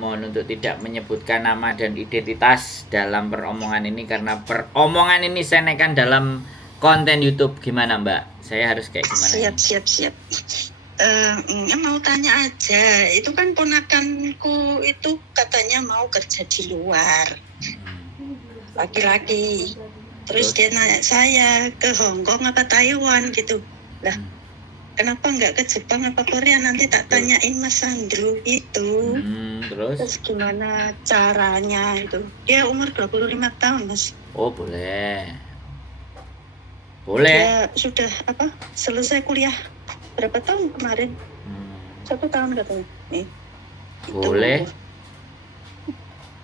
Mohon untuk tidak menyebutkan nama dan identitas dalam peromongan ini karena peromongan ini saya naikkan dalam konten YouTube. Gimana Mbak? Saya harus kayak gimana? Siap. Mau tanya aja, itu kan ponakanku itu katanya mau kerja di luar, laki-laki. Terus dia nanya saya ke Hong Kong apa Taiwan gitu. Lah, kenapa nggak ke Jepang apa Korea? Nanti tak tanyain Mas Andrew itu. Terus gimana caranya itu? Dia umur 25 tahun, Mas. Oh, boleh. Dia sudah selesai kuliah berapa tahun kemarin? 1 tahun katanya. Nih. Boleh.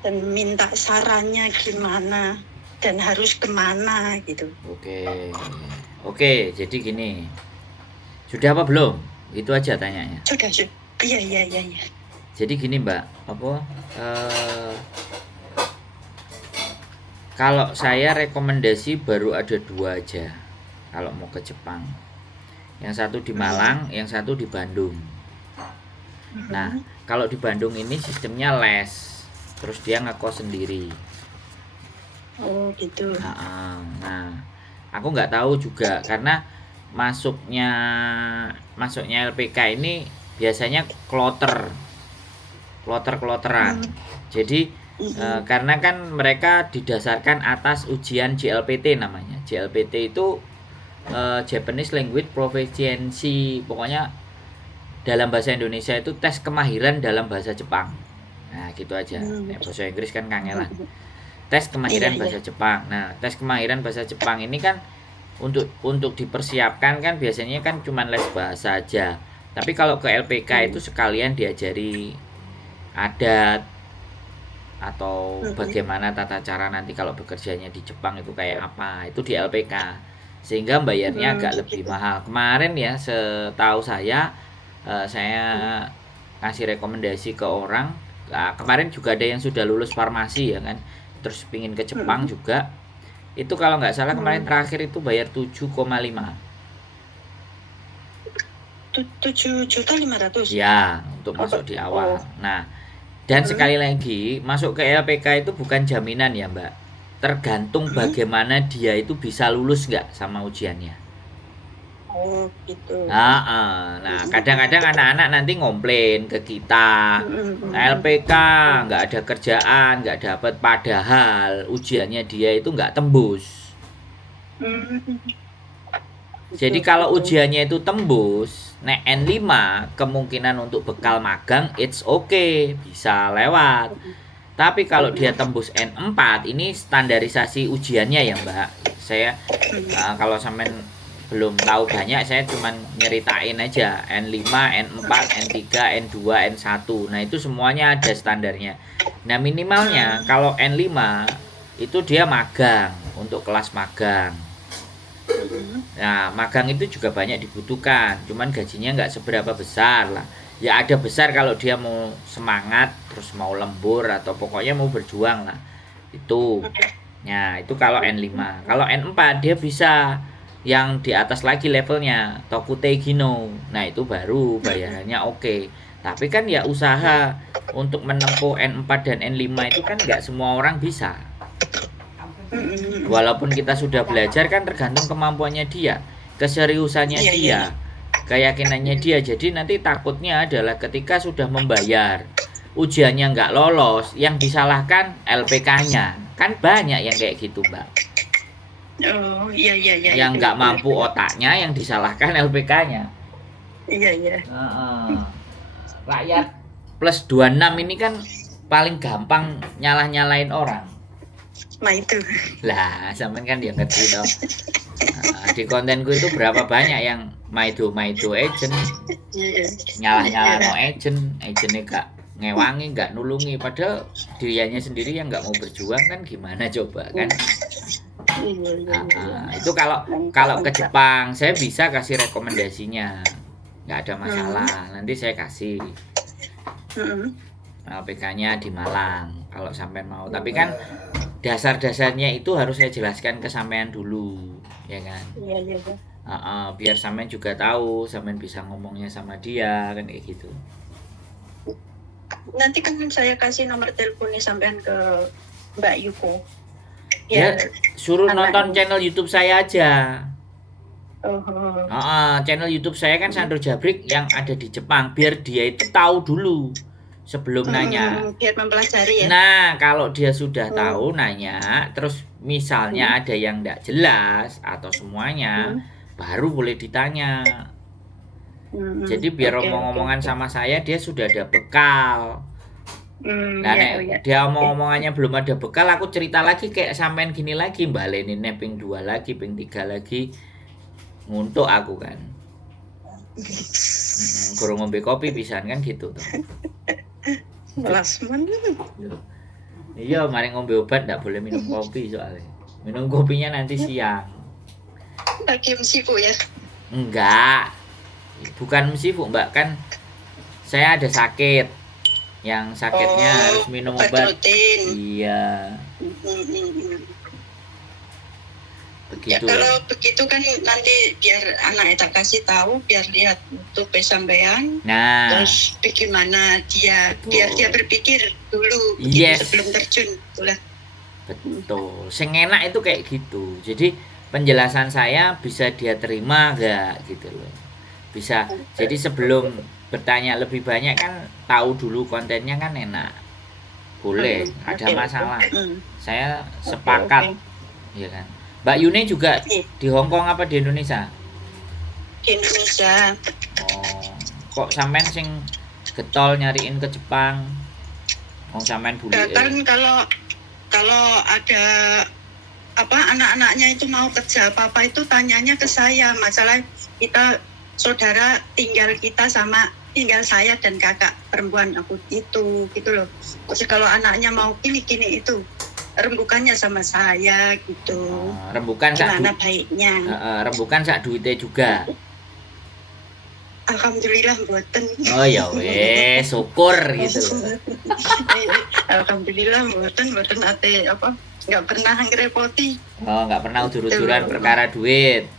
Dan minta sarannya gimana dan harus kemana gitu. Oke, jadi gini. Sudah apa belum? Itu aja tanyanya. Sudah. Iya. Jadi gini Mbak, kalau saya rekomendasi baru ada 2 aja kalau mau ke Jepang. Yang satu di Malang, yang satu di Bandung. Nah, kalau di Bandung ini sistemnya les, terus dia ngekos sendiri. Oh gitu. Nah, aku nggak tahu juga karena masuknya LPK ini biasanya kloteran. Jadi karena kan mereka didasarkan atas ujian JLPT namanya. JLPT itu Japanese Language Proficiency, pokoknya dalam bahasa Indonesia itu tes kemahiran dalam bahasa Jepang. Nah, gitu aja. Bahasa Inggris kan kangelan. Tes kemahiran bahasa Jepang. Nah, tes kemahiran bahasa Jepang ini kan untuk dipersiapkan kan biasanya kan cuma les bahasa aja. Tapi kalau ke LPK itu sekalian diajari adat atau bagaimana tata cara nanti kalau bekerjanya di Jepang itu kayak apa. Itu di LPK. Sehingga bayarnya agak lebih mahal. Kemarin ya setahu saya kasih rekomendasi ke orang. Nah, kemarin juga ada yang sudah lulus farmasi ya kan. Terus pingin ke Jepang juga. Itu kalau nggak salah kemarin terakhir itu bayar 7,5. 7.500.000. Ya, untuk masuk di awal. Nah, dan sekali lagi masuk ke LPK itu bukan jaminan ya Mbak. Tergantung bagaimana dia itu bisa lulus nggak sama ujiannya. Oh gitu. Nah, kadang-kadang anak-anak nanti ngomplain ke kita, LPK nggak ada kerjaan, nggak dapat, padahal ujiannya dia itu nggak tembus. Jadi kalau ujiannya itu tembus, nek N5 kemungkinan untuk bekal magang it's okay, bisa lewat. Tapi kalau dia tembus N4, ini standarisasi ujiannya ya Mbak. Saya kalau sampean belum tahu banyak, saya cuma nyeritain aja N5, N4, N3, N2, N1. Nah, itu semuanya ada standarnya. Nah, minimalnya kalau N5 itu dia magang, untuk kelas magang. Nah, magang itu juga banyak dibutuhkan, cuman gajinya nggak seberapa besar lah. Ya ada besar kalau dia mau semangat, terus mau lembur atau pokoknya mau berjuang lah. Itu. Nah, itu kalau N5. Kalau N4 dia bisa yang di atas lagi levelnya, Tokutei Gino. Nah, itu baru bayarannya oke. Tapi kan ya usaha untuk menempuh N4 dan N5 itu kan nggak semua orang bisa. Walaupun kita sudah belajar kan tergantung kemampuannya dia, keseriusannya dia, keyakinannya dia. Jadi nanti takutnya adalah ketika sudah membayar, ujiannya nggak lolos, yang disalahkan LPK-nya. Kan banyak yang kayak gitu Mbak. Oh iya. Yang nggak mampu otaknya, yang disalahkan LPK-nya. Iya. Rakyat plus 26 ini kan paling gampang nyalain orang. Nah itu. Lah, sampean kan dia ngerti dong. Di kontenku itu berapa banyak yang maido agent, nyalah no agentnya gak ngewangi, gak nulungi, padahal dirinya sendiri yang gak mau berjuang kan gimana coba kan. Itu kalau ke Jepang saya bisa kasih rekomendasinya, nggak ada masalah, nanti saya kasih. PK-nya di Malang kalau sampean mau, tapi kan dasar-dasarnya itu harus saya jelaskan ke sampean dulu ya kan. Iya. Biar sampean juga tahu, sampean bisa ngomongnya sama dia kan kayak gitu. Nanti kan saya kasih nomor teleponnya sampean ke Mbak Yuko. Ya, suruh nonton channel YouTube saya aja. Channel YouTube saya kan Sandro Jabrik yang ada di Jepang, biar dia itu tahu dulu sebelum nanya. Biar mempelajari ya. Nah, kalau dia sudah tahu nanya, terus misalnya ada yang tidak jelas atau semuanya, baru boleh ditanya. Jadi biar omong-omongan sama saya dia sudah ada bekal. Nah, dia omong-omongannya belum ada bekal, aku cerita lagi kayak sampean gini lagi, balenin ping 2 lagi, ping 3 lagi. Nguntuk aku kan. Kurang ngombe kopi pisan kan gitu tuh. Lasman. Iya, mari ngombe obat ndak boleh minum kopi soalnya. Minum kopinya nanti siang. Lagi msifu ya? Enggak. Bukan msifu, Mbak, kan saya ada sakit. Yang sakitnya harus minum obat. Iya. Begitu. Ya, kalau begitu kan nanti biar anaknya tak kasih tahu, biar lihat untuk sampean. Nah, terus bagaimana dia, biar dia berpikir dulu sebelum terjun, itulah. Betul. Sing enak itu kayak gitu. Jadi penjelasan saya bisa dia terima gak gitu loh. Bisa. Jadi sebelum bertanya lebih banyak kan tahu dulu kontennya kan enak. Boleh, ada masalah. Saya sepakat. Iya kan. Mbak Yune juga di Hong Kong apa di Indonesia? Di Indonesia. Oh, kok sampean sing getol nyariin ke Jepang? Wong sampean bule. Kan kalau ada apa anak-anaknya itu mau kerja apa itu tanyanya ke saya. Masalah kita saudara tinggal saya dan kakak perempuan aku itu gitu loh. Terus kalau anaknya mau gini itu rembukannya sama saya gitu. Rembukan gimana baiknya? Rembukan sak duitnya juga. Alhamdulillah mboten. Oh ya wes, syukur gitu. Alhamdulillah mboten ate apa? Enggak pernah ngerepoti. Oh, enggak pernah udur-uduran perkara duit.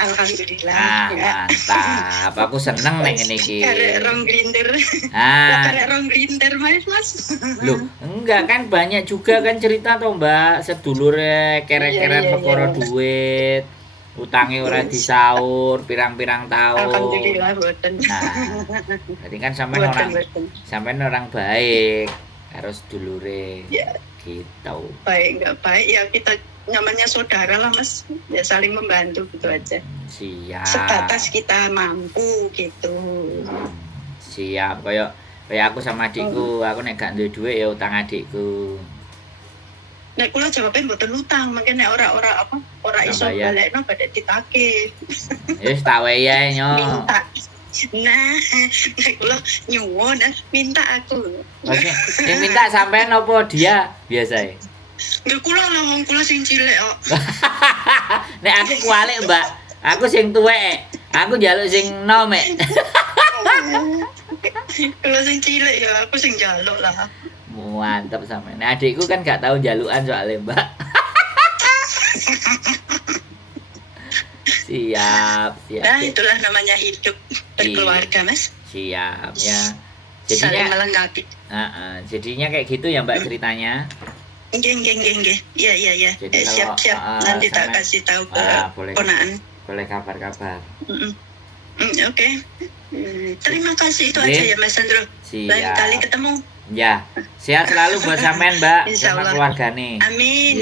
Alhamdulillah. Mantap. Aku seneng nek ngene iki. Karek rong glintir. Karek rong glintir Mas. Loh, enggak kan banyak juga kan cerita toh, Mbak, sedulure kere-kere perkara duit. Utange ora disaur pirang-pirang tahun. Alhamdulillah mboten. Nah, berarti kan sampean orang baik, harus dulure. Ya. Gitu. Baik enggak baik ya kita namanya saudara lah Mas, ya saling membantu gitu aja. Siap. Sebatas kita mampu gitu. Siap, kayak aku sama adikku, aku nek gak duwe dhuwit ya utang adikku. Nek kula jawabnya mboten utang, mungkin nek ora iso balekno badhe ditake. Wis tak wayahe nyo. Minta. Nah, nek kula nyuwun minta aku. Oke, sing minta sampean apa dia biasae? Nggak kula lah wong kula sing cilik kok. Nek aku kualik, Mbak. Aku sing tuwek. Aku njaluk sing nom, Mek. Kula sing cilik ya aku sing njaluk lah. Mantap sampean. Nah, adikku kan gak tahu jalukan soalnya, Mbak. Siap. Nah, itulah namanya hidup berkeluarga, Mas. Siap, ya. Jadinya saling melengkapi. Jadinya kayak gitu ya, Mbak, ceritanya. Nggih. Iya. Siap. Nanti tak kasih tahu ke ponaan. Boleh kabar-kabar. Oke. Terima kasih itu aja ya Mas Sandro. Lain kali ketemu. Ya. Sehat selalu buat sampean, Mbak, sama keluarga nih. Amin.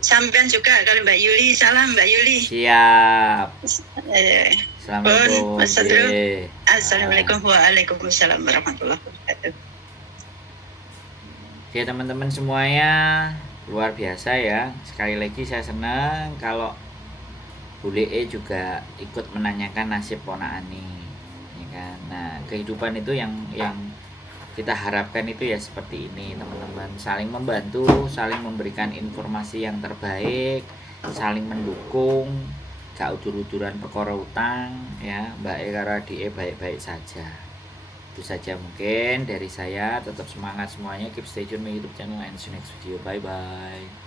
Sampean juga kalau Mbak Yuli. Salam Mbak Yuli. Siap. Assalamualaikum. Mas Sandro. Assalamualaikum waalaikumsalam warahmatullahi wabarakatuh. Oke teman-teman semuanya, luar biasa ya. Sekali lagi saya senang kalau Bule juga ikut menanyakan nasib ponaani, ya kan. Nah, kehidupan itu yang kita harapkan itu ya seperti ini teman-teman, saling membantu, saling memberikan informasi yang terbaik, saling mendukung, gak udur-uduran perkara utang ya. Mbak Eka die baik-baik saja. Itu saja mungkin dari saya. Tetap semangat semuanya, keep stay tune my YouTube channel and see you next video. Bye bye.